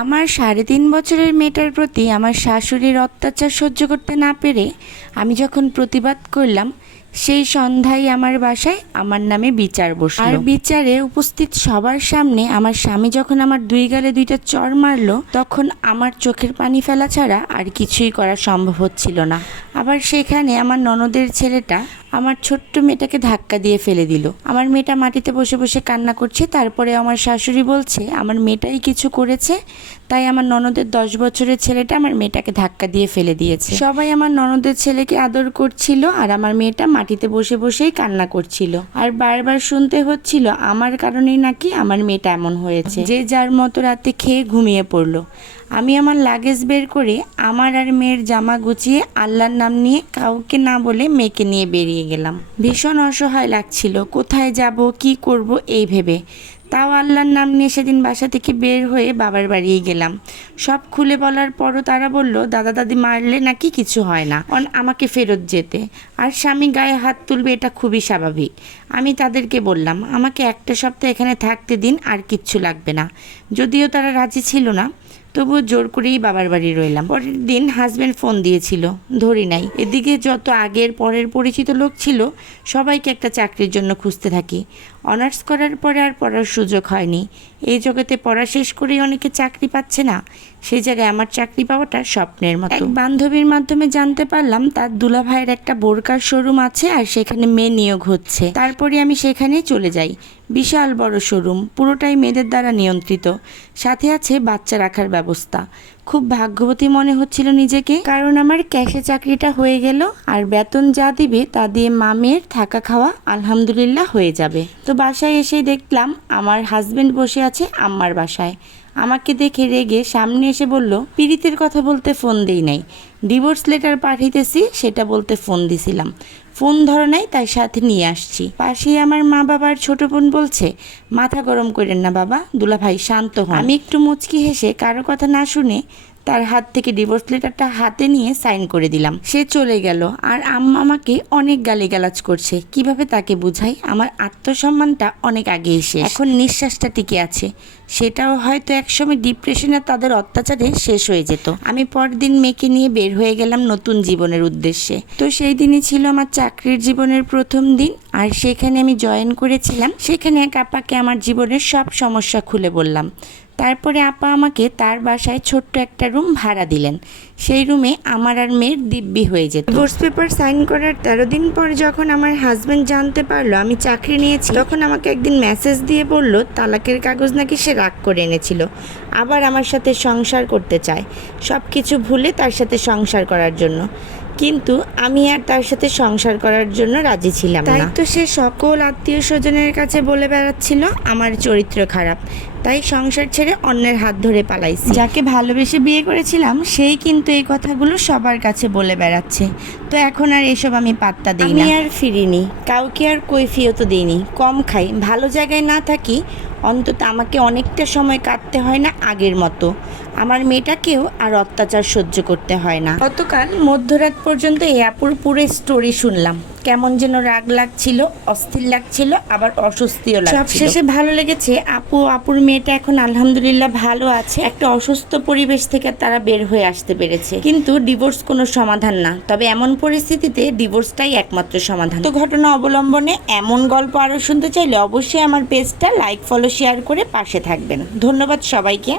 আমার সাড়ে তিন বছরের মেয়েটার প্রতি আমার শাশুড়ির অত্যাচার সহ্য করতে না পেরে আমি যখন প্রতিবাদ করলাম, সেই সন্ধ্যায় আমার বাসায় আমার নামে বিচার বসল। আর বিচারে উপস্থিত সবার সামনে আমার স্বামী যখন আমার দুই গালে দুইটা চর মারলো, তখন আমার চোখের পানি ফেলা ছাড়া আর কিছুই করা সম্ভব হচ্ছিল না। আবার সেখানে আমার ননদের ছেলেটা আমার ছোট্ট মেয়েটাকে ধাক্কা দিয়ে ফেলে দিল। আমার মেয়েটা মাটিতে বসে বসে কান্না করছে, তারপরে আমার শাশুড়ি বলছে, আমার মেয়েটাই কিছু করেছে, তাই আমার ননদের দশ বছরের ছেলেটা আমার মেয়েটাকে ধাক্কা দিয়ে ফেলে দিয়েছে। সবাই আমার ননদের ছেলেকে আদর করছিল আর আমার মেয়েটা মাটিতে বসে বসেই কান্না করছিল। আর বারবার শুনতে হচ্ছিল, আমার কারণেই নাকি আমার মেয়েটা এমন হয়েছে? যে যার মতো রাতে খেয়ে ঘুমিয়ে পড়ল। আমি আমার লাগেজ বের করে আমার আর মেয়ের জামা গুছিয়ে আল্লাহর নাম নিয়ে কাউকে না বলে মেয়েকে নিয়ে বেরিয়ে গেলাম। ভীষণ অসহায় লাগছিল, কোথায় যাব, কি করব এই ভেবে। তাও আল্লাহর নাম নিয়ে সেদিন বাসা থেকে বের হয়ে বাবার বাড়ি গেলাম। সব খুলে বলার পরও তারা বলল, দাদা, দাদি মারলে নাকি কিছু হয় না। অন, আমাকে ফেরত যেতে। আর স্বামী গায়ে হাত তুলবে এটা খুবই স্বাভাবিক। আমি তাদেরকে বললাম, আমাকে একটা সপ্তাহ এখানে থাকতে দিন, আর কিচ্ছু লাগবে না। যদিও তারা রাজি ছিল না তবুও জোর করেই বাবার বাড়ি রইলাম। পরের দিন হাজব্যান্ড ফোন দিয়েছিল, ধরি নাই। এদিকে যত আগের পরের পরিচিত লোক ছিল, সবাইকে একটা চাকরির জন্য খুঁজতে থাকি। অনার্স করার পরে আর পড়ার সুযোগ হয়নি। এই জগতে পড়া শেষ করেই অনেকে চাকরি পাচ্ছে না। সেই জায়গায় আমার চাকরি পাওয়াটা স্বপ্নের মতো। এক বান্ধবীর মাধ্যমে জানতে পারলাম তার দুলা ভাইয়ের একটা বোরকার শোরুম আছে আর সেখানে মেয়ে নিয়োগ হচ্ছে। তারপরে আমি সেখানে চলে যাই। বিশাল বড় শোরুম, পুরোটাই মেয়েদের দ্বারা নিয়ন্ত্রিত। সাথে আছে বাচ্চা রাখার ব্যবস্থা। খুব ভাগ্যবতী মনে হচ্ছিল নিজেকে। কারণ আমার ক্যাশে চাকরিটা হয়ে গেল আর বেতন যা দিবে তা দিয়ে মামের থাকা খাওয়া আলহামদুলিল্লাহ হয়ে যাবে। তো বাসায় এসে দেখলাম আমার হাজবেন্ড বসে আছে আম্মার বাসায়। আমাকে দেখে রেগে সামনে এসে বলল পীড়িতের কথা বলতে ফোন দেই নাই। ডিভোর্স লেটার পাঠাইতেছি সেটা বলতে ফোন দিছিলাম। ফোন ধরো নাই, তাই সাথে নিয়ে আসছি। পাশেই আমার মা বাবার ছোট বোন বলছে, মাথা গরম করেন না বাবা, দুলাভাই শান্ত হন। আমি একটু মুচকি হেসে কারও কথা না শুনে তার হাত থেকে ডিভোর্স লেটারটা হাতে নিয়ে সাইন করে দিলাম। সে চলে গেল আর আম্মা আমাকে অনেক গালিগালাজ করছে। কীভাবে তাকে বুঝাই? আমার আত্মসম্মানটা অনেক আগে এসে এখন নিঃশ্বাসটা টিকে আছে। সেটাও হয়তো একসময় ডিপ্রেশনে তাদের অত্যাচারে শেষ হয়ে যেত। আমি পরদিন মেয়েকে নিয়ে বের হয়ে গেলাম নতুন জীবনের উদ্দেশ্যে। তো সেই দিনই ছিল আমার চাকরির জীবনের প্রথম দিন আর সেখানে আমি জয়েন করেছিলাম। সেখানে এক আপাকে আমার জীবনের সব সমস্যা খুলে বললাম। তারপরে আপা আমাকে তার বাসায় ছোট্ট একটা রুম ভাড়া দিলেন। সেই রুমে আমার আর মেয়ের দিব্যি হয়ে যেত। ডিভোর্স পেপার সাইন করার তেরো দিন পর যখন আমার হাজব্যান্ড জানতে পারল আমি চাকরি নিয়েছি তখন আমাকে একদিন মেসেজ দিয়ে বলল তালাকের কাগজ নাকি সে রাগ করে এনেছিল। আবার আমার সাথে সংসার করতে চায়। সব কিছু ভুলে তার সাথে সংসার করার জন্য। কিন্তু আমি আর তার সাথে সংসার করার জন্য রাজি ছিলাম না। তাই তো সে সকল আত্মীয় স্বজনের কাছে বলে বেড়াচ্ছিল আমার চরিত্র খারাপ। তাই সংসার ছেড়ে অন্যের হাত ধরে পালাইছি। যাকে ভালোবেসে বিয়ে করেছিলাম সেই কিন্তু এই কথাগুলো সবার কাছে বলে বেড়াচ্ছে। তো এখন আর এসব আমি পাত্তা দিই না। আমি আর ফিরিনি কাউকে আর কৈফিয়ত দিইনি কম খাই ভালো জায়গায় না থাকি অন্তত আমাকে অনেকটা সময় কাটতে হয় না আগের মতো। আমার মেয়েটাকেও আর অত্যাচার সহ্য করতে হয় না। গতকাল মধ্যরাত পর্যন্ত এই আপুর পুরো স্টোরি শুনলাম। কেমন যেন রাগ লাগছিল, অস্থির লাগছিল, আবার অস্বস্তিও লাগছিল। সব শেষে ভালো লেগেছে। আপু, আপুর মেয়েটা এখন আলহামদুলিল্লাহ ভালো আছে। একটা অসুস্থ পরিবেশ থেকে তারা বের হয়ে আসতে পেরেছে। কিন্তু ডিভোর্স কোনো সমাধান না। তবে এমন পরিস্থিতিতে ডিভোর্সটাই একমাত্র সমাধান। তো ঘটনা অবলম্বনে এমন গল্প আরও শুনতে চাইলে অবশ্যই আমার পেজটা লাইক, ফলো, শেয়ার করে পাশে থাকবেন। ধন্যবাদ সবাইকে।